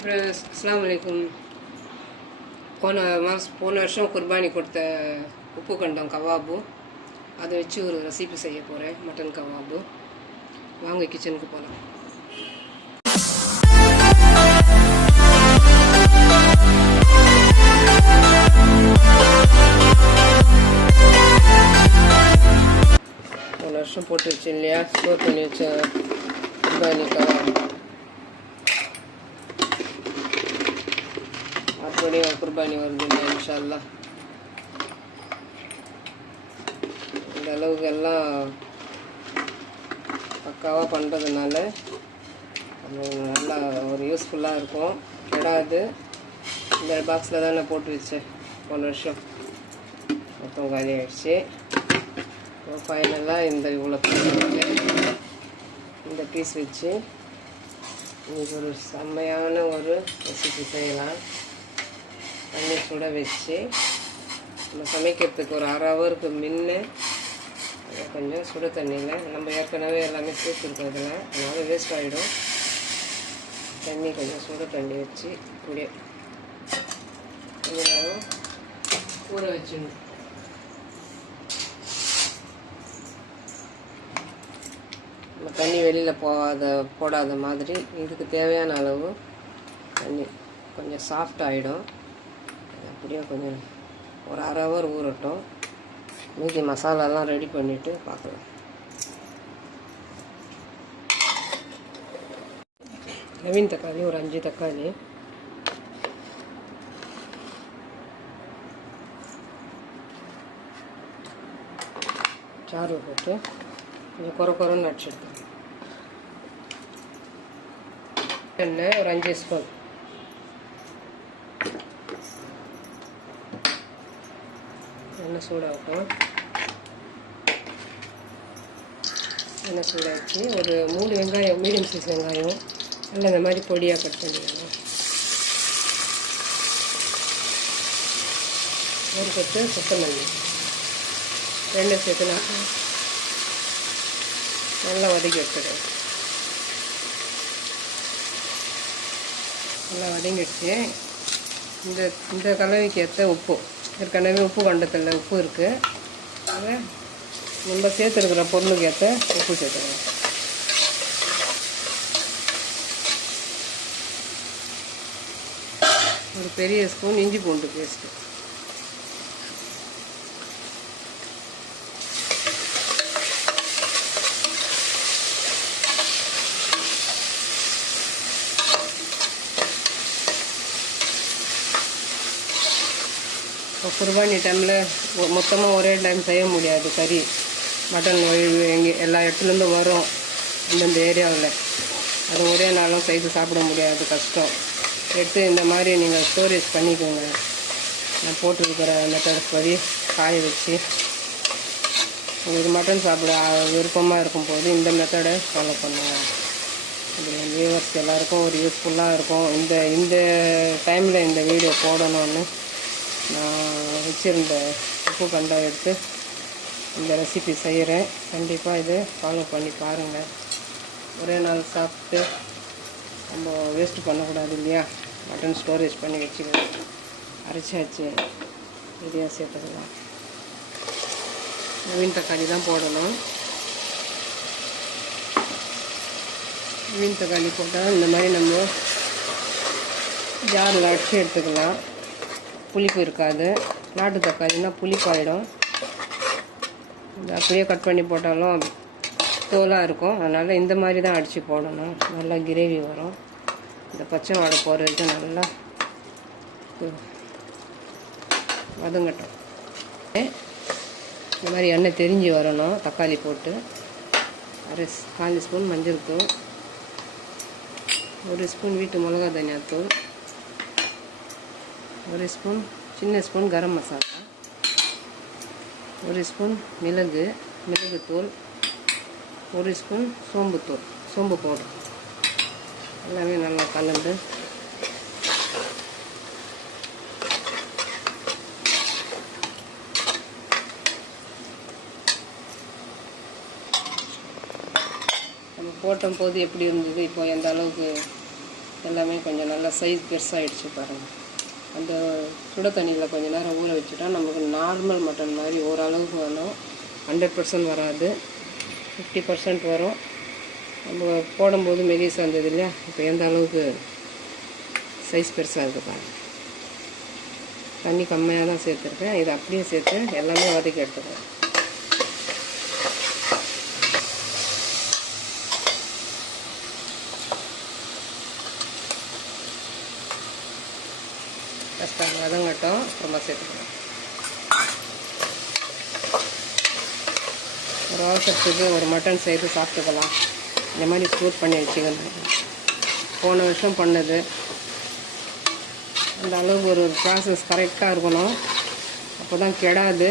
Friends, அஸ்ஸலாமு அலைக்கும். போன வருஷம் குர்பானி கொடுத்த உப்பு கண்டம் கவாபு, அதை வச்சு ஒரு ரெசிபி செய்ய போகிறேன். Mutton kebab. வாங்க கிச்சனுக்கு போகலாம். போன வருஷம் போட்டு வச்சேன் இல்லையா, ஸ்டோர் பண்ணி வச்ச குர்பானி கவாபு. அப்படியே குர்பானி வருது இல்லையா, இன்ஷா அல்லாஹ். இந்த அளவுக்கு எல்லாம் பக்காவாக பண்ணுறதுனால நல்லா ஒரு யூஸ்ஃபுல்லாக இருக்கும், கெடாது. இந்த பாக்ஸில் தான் நான் போட்டு வச்சேன் போன வருஷம். மொத்தம் காலி ஆகிடுச்சு. ஃபைனலாக இந்த இவ்வளோ இந்த பீஸ் வச்சு இன்றைக்கி ஒரு செம்மையான ஒரு ரெசிபி செய்யலாம். தண்ணி சுட வச்சு நம்ம சமைக்கிறதுக்கு ஒரு 1/2 ஹவருக்கு முன்ன கொஞ்சம் சுட தண்ணியில், நம்ம ஏற்கனவே எல்லாமே சேர்த்துருக்கோம் இதில், அதனால் வேஸ்ட் ஆகிடும். தண்ணி கொஞ்சம் சுட தண்ணி வச்சு இப்படியே கொஞ்சம் நேரம் ஊற வச்சிடணும். நம்ம தண்ணி வெளியில் போடாத மாதிரி இதுக்கு தேவையான அளவு தண்ணி கொஞ்சம் சாஃப்ட் ஆகிடும். அப்படியே கொஞ்சம் ஒரு 1/2 ஹவர் ஊறட்டும். மீதி மசாலாலாம் ரெடி பண்ணிவிட்டு பார்க்கலாம். நவீன் தக்காளி ஒரு 5 தக்காளி, சாறு போட்டு கொஞ்சம் குறன்னு அடிச்சுடுது. எண்ணெய் ஒரு 5 ஸ்பூன், எண்ணெய் சூடாகும். எண்ணெய் சூடாச்சு ஒரு 3 வெங்காயம், மீடியம் சைஸ் வெங்காயம் நல்லா இந்த மாதிரி பொடியாக கட் பண்ணிக்கணும். ஒரு கொத்து கொத்தமல்லி 2 சேர்த்து நல்லா வதக்கி எடுத்துடுவேன். நல்லா வதங்கிடுச்சு. இந்த கலவைக்கு ஏற்ற உப்பு, ஏற்கனவே உப்பு கண்டத்தில் உப்பு இருக்குது, அதை நம்ம சேர்த்துருக்கிற பொருளுக்கு ஏற்ற உப்பு சேர்த்துக்கலாம். ஒரு பெரிய ஸ்பூன் இஞ்சி பூண்டு பேஸ்ட்டு, குர்பானி டைமில் மொத்தமாக ஒரே டைம் செய்ய முடியாது. கறி மட்டன் எங்கே எல்லா இடத்துலேருந்தும் வரும் அந்தந்த ஏரியாவில், அது ஒரே நாளும் செய்து சாப்பிட முடியாது, கஷ்டம். எடுத்து இந்த மாதிரி நீங்கள் ஸ்டோரேஜ் பண்ணிக்கோங்க. நான் போட்டிருக்கிற மெத்தட் படி காய வச்சு உங்களுக்கு மட்டன் சாப்பிட விருப்பமாக இருக்கும்போது இந்த மெத்தடை ஃபாலோ பண்ணுவேன். அப்படி வியூவர்ஸ் எல்லாருக்கும் ஒரு யூஸ்ஃபுல்லாக இருக்கும். இந்த டைமில் இந்த வீடியோ போடணும்னு நான் வச்சுருந்த உப்பு கண்டம் எடுத்து இந்த ரெசிபி செய்கிறேன். கண்டிப்பாக இதை ஃபாலோ பண்ணி பாருங்கள். ஒரே நாள் சாப்பிட்டு நம்ம வேஸ்ட்டு பண்ணக்கூடாது இல்லையா. மட்டன் ஸ்டோரேஜ் பண்ணி வச்சுக்கலாம். அரைச்சாச்சு, ரெடியாக சேர்த்துக்கலாம். நவீன் தக்காளி தான் போடணும். நவீன் தக்காளி போட்டால் இந்த மாதிரி நம்ம ஜாரில் அடிச்சு எடுத்துக்கலாம். புளிப்பு இருக்காது. நாட்டு தக்காளினா புளிப்பாயிடும். இது அப்படியே கட் பண்ணி போட்டாலும் தோலாக இருக்கும். அதனால் இந்த மாதிரி தான் அடித்து போடணும். நல்லா கிரேவி வரும். இந்த பச்சை வாடை போகிற வரைக்கும் நல்லா வதங்கட்டும். இந்த மாதிரி எண்ணெய் தெரிஞ்சு வரணும். தக்காளி போட்டு 1/4 ஸ்பூன் மஞ்சள் தூள், 1 ஸ்பூன் வீட்டு மிளகா தனியாத்தூள், 1 ஸ்பூன் சின்ன ஸ்பூன் கரம் மசாலா, 1 ஸ்பூன் மிளகுத்தூள், 1 ஸ்பூன் சோம்பு பவுடர் எல்லாமே நல்லா கலந்து நம்ம போட்ட போது எப்படி இருந்தது, இப்போ எந்த அளவுக்கு எல்லாமே கொஞ்சம் நல்லா சைஸ் பெருசாகிடுச்சு பாருங்கள். அந்த சுட தண்ணியில் கொஞ்சம் நேரம் ஊற வச்சுட்டா நமக்கு நார்மல் மட்டன் மாதிரி ஓரளவுக்கு வேணும். 100% வராது, 50% வரும். நம்ம போடும்போது மெலிசாக இருந்தது இல்லையா, இப்போ எந்த அளவுக்கு சைஸ் பெருசாக இருக்குது பாருங்கள். தண்ணி கம்மியாக தான் சேர்த்துருக்கேன். இதை அப்படியே சேர்த்து எல்லாமே வதக்கி எடுத்துக்கிறேன். ஃபஸ்ட்டு வதங்கட்டும், அப்புறமா சேர்த்துக்கலாம். ஒரு அவசரத்துக்கு ஒரு மட்டன் செய்து சாப்பிட்டுக்கலாம். இந்த மாதிரி ஸ்டோர் பண்ணி வச்சுக்கணும். போன வருஷம் பண்ணது அந்த அளவுக்கு ஒரு ப்ராசஸ் கரெக்டாக இருக்கணும், அப்போ தான் கெடாது.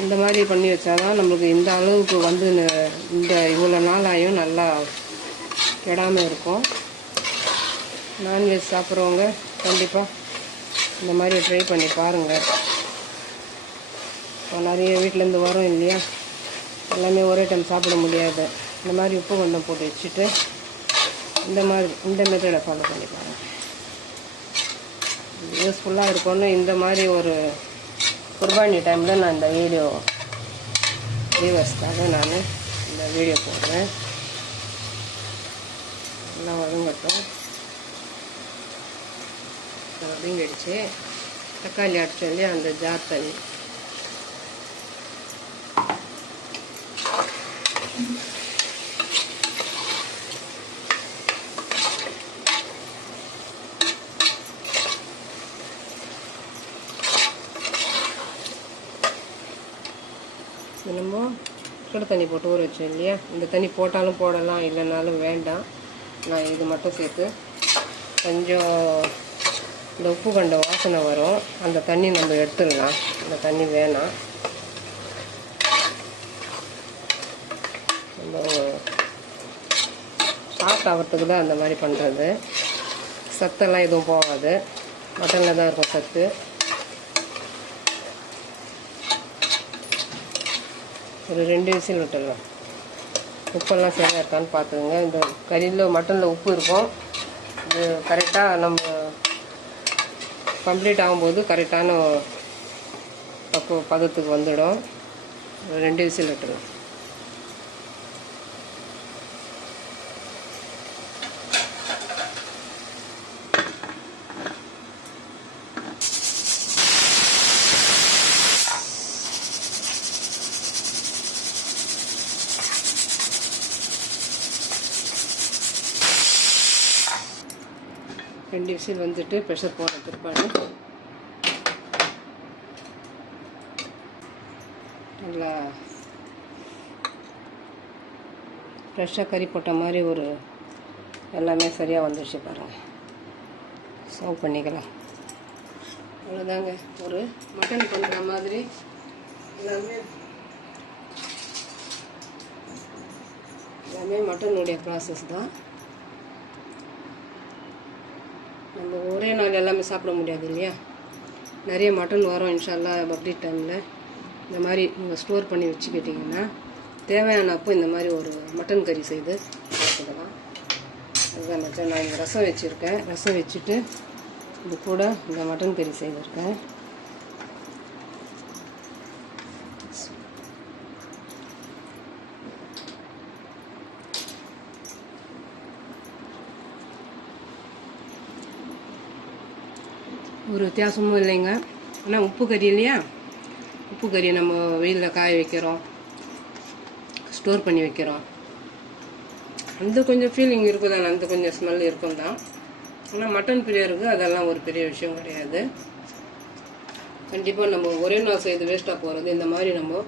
அந்த மாதிரி பண்ணி வச்சா தான் நம்மளுக்கு இந்த அளவுக்கு வந்து இந்த இவ்வளோ நாள் ஆகியும் நல்லா கெடாமல் இருக்கும். நான்வெஜ் சாப்பிட்றவங்க கண்டிப்பாக இந்த மாதிரி ட்ரை பண்ணி பாருங்கள். இப்போ நிறைய வீட்டிலேருந்து வரும் இல்லையா, எல்லாமே ஒரே டைம் சாப்பிட முடியாது. இந்த மாதிரி உப்பு கொஞ்சம் போட்டு வச்சுட்டு இந்த மெத்தடை ஃபாலோ பண்ணி பாருங்கள். யூஸ்ஃபுல்லாக இருக்கும்னு இந்த மாதிரி ஒரு குர்பானி டைமில் நான் இந்த வீடியோ வியூவர்ஸ்க்காக நான் இந்த வீடியோ போடுறேன். எல்லாம் வதங்கட்டும். வதங்கிடுச்சு. தக்காளி அடிச்சு இல்லையா, அந்த ஜார் தண்ணி நம்ம சுடு தண்ணி போட்டு ஊற வச்சோம் இல்லையா, இந்த தண்ணி போட்டாலும் போடலாம், இல்லைனாலும் வேண்டாம். நான் இது மட்டும் சேர்த்து கொஞ்சம் இந்த உப்பு கண்ட வாசனை வரும், அந்த தண்ணி நம்ம எடுத்துடலாம். இந்த தண்ணி வேணாம். நம்ம சாஃப்ட் ஆகிறதுக்கு தான் அந்த மாதிரி பண்ணுறது. சத்தெல்லாம் எதுவும் போகாது, மட்டனில் தான் இருக்கும் சத்து. ஒரு 2 விசில் விட்டுடலாம். உப்பெல்லாம் சரியாக இருக்கான்னு பார்த்துக்கோங்க. இந்த கறியில் மட்டனில் உப்பு இருக்கும், இது கரெக்டாக நம்ம கம்ப்ளீட் ஆகும்போது கரெக்டான பதத்துக்கு வந்துடும். 2 விசில் விட்டுடலாம். ரெண்டு விசில் வந்துட்டு ப்ரெஷர் போட பிற்பாடு நல்லா ஃப்ரெஷ்ஷாக கறி போட்ட மாதிரி ஒரு எல்லாமே சரியாக வந்துடுச்சு பாருங்கள். சர்வ் பண்ணிக்கலாம். அவ்வளோதாங்க, ஒரு மட்டன் பண்ணுற மாதிரி எல்லாமே மட்டனுடைய ப்ராசஸ் தான். நம்ம ஒரே நாள் எல்லாமே சாப்பிட முடியாது இல்லையா, நிறைய மட்டன் வரும் இன்ஷால்லா பக்ரீத் டைமில். இந்த மாதிரி நீங்கள் ஸ்டோர் பண்ணி வச்சுக்கிட்டிங்கன்னா தேவையான அப்போ இந்த மாதிரி ஒரு மட்டன் கறி செய்து சாப்பிடலாம். அதுதான் மச்சான், நான் இங்கே ரசம் வச்சுருக்கேன். ரசம் வச்சுட்டு இது கூட இந்த மட்டன் கறி செய்திருக்கேன். ஒரு வித்தியாசமும் இல்லைங்க. ஆனால் உப்பு கறி இல்லையா, உப்பு கறி நம்ம வெயிலில் காய வைக்கிறோம், ஸ்டோர் பண்ணி வைக்கிறோம், அந்த கொஞ்சம் ஃபீலிங் இருக்கும் தான், அந்த கொஞ்சம் ஸ்மெல் இருக்கும் தான். ஆனால் மட்டன் பிரியருக்கு அதெல்லாம் ஒரு பெரிய விஷயம் கிடையாது. கண்டிப்பாக நம்ம ஒரே நாள் செய்து வேஸ்ட்டாக போகிறது. இந்த மாதிரி நம்ம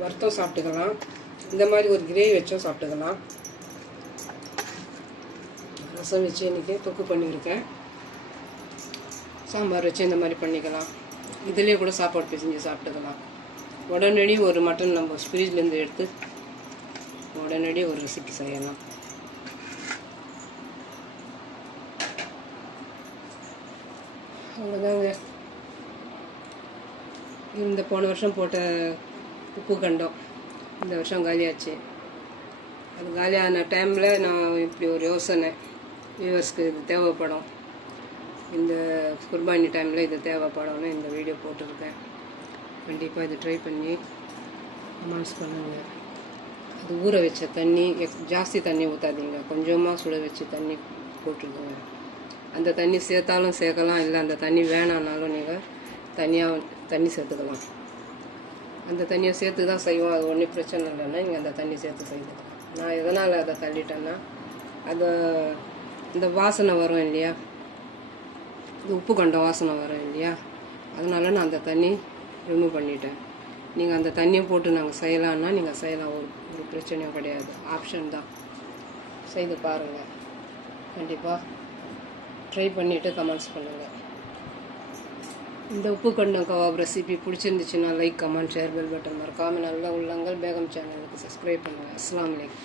வறுத்தம் சாப்பிட்டுக்கலாம், இந்த மாதிரி ஒரு கிரேவி வச்சும் சாப்பிட்டுக்கலாம். ரசம் வச்சு இன்றைக்கி தொக்கு பண்ணியிருக்கேன். சாம்பார் வச்சு இந்த மாதிரி பண்ணிக்கலாம். இதுலேயே கூட சாப்பாடு பிசைஞ்சு சாப்பிட்டுக்கலாம். உடனடி ஒரு மட்டன் நம்ம ஃப்ரிட்ஜ்லேருந்து எடுத்து உடனடி ஒரு ரெசிபி செய்யலாம். அவ்வளோதாங்க. இந்த போன வருஷம் போட்ட உப்பு கண்டம் இந்த வருஷம் காலியாச்சு. அது காலியான டைமில் நான் இப்படி ஒரு யோசனை, வியூவர்ஸ்க்கு இது தேவைப்படும், இந்த குர்பானி டைமில் இது தேவைப்படும்னு இந்த வீடியோ போட்டிருக்கேன். கண்டிப்பாக இது ட்ரை பண்ணி கமெண்ட்ஸ் பண்ணுங்கள். அது ஊற வச்ச தண்ணி, ஜாஸ்தி தண்ணி ஊற்றாதீங்க, கொஞ்சமாக சுட வச்சு தண்ணி போட்டுருக்குங்க. அந்த தண்ணி சேர்த்தாலும் சேர்க்கலாம், இல்லை அந்த தண்ணி வேணான்னாலும் நீங்கள் தனியாக தண்ணி சேர்த்துக்கலாம். அந்த தண்ணியை சேர்த்து தான் செய்வோம், அது ஒன்றும் பிரச்சனை இல்லைன்னா நீங்கள் அந்த தண்ணி சேர்த்து செய்துக்கலாம். நான் எதனால் அதை தள்ளிட்டேன்னா, அது இந்த வாசனை வரும் இல்லையா, இது உப்பு கண்ட வாசனை வரும் இல்லையா, அதனால நான் அந்த தண்ணி ரிமூவ் பண்ணிட்டேன். நீங்கள் அந்த தண்ணியை போட்டு நாங்கள் செய்யலான்னா நீங்கள் செய்யலாம், ஒரு பிரச்சனையும் கிடையாது, ஆப்ஷன் தான். செய்து பாருங்கள், கண்டிப்பாக ட்ரை பண்ணிவிட்டு கமெண்ட்ஸ் பண்ணுங்கள். இந்த உப்பு கண்டம் கவாப் ரெசிபி பிடிச்சிருந்துச்சுன்னா like, comment, share, bell button மறக்காமல் நல்ல உள்ளங்கள் பேகம் சேனலுக்கு சப்ஸ்கிரைப் பண்ணுங்கள். அஸ்ஸலாமு அலைக்கும்.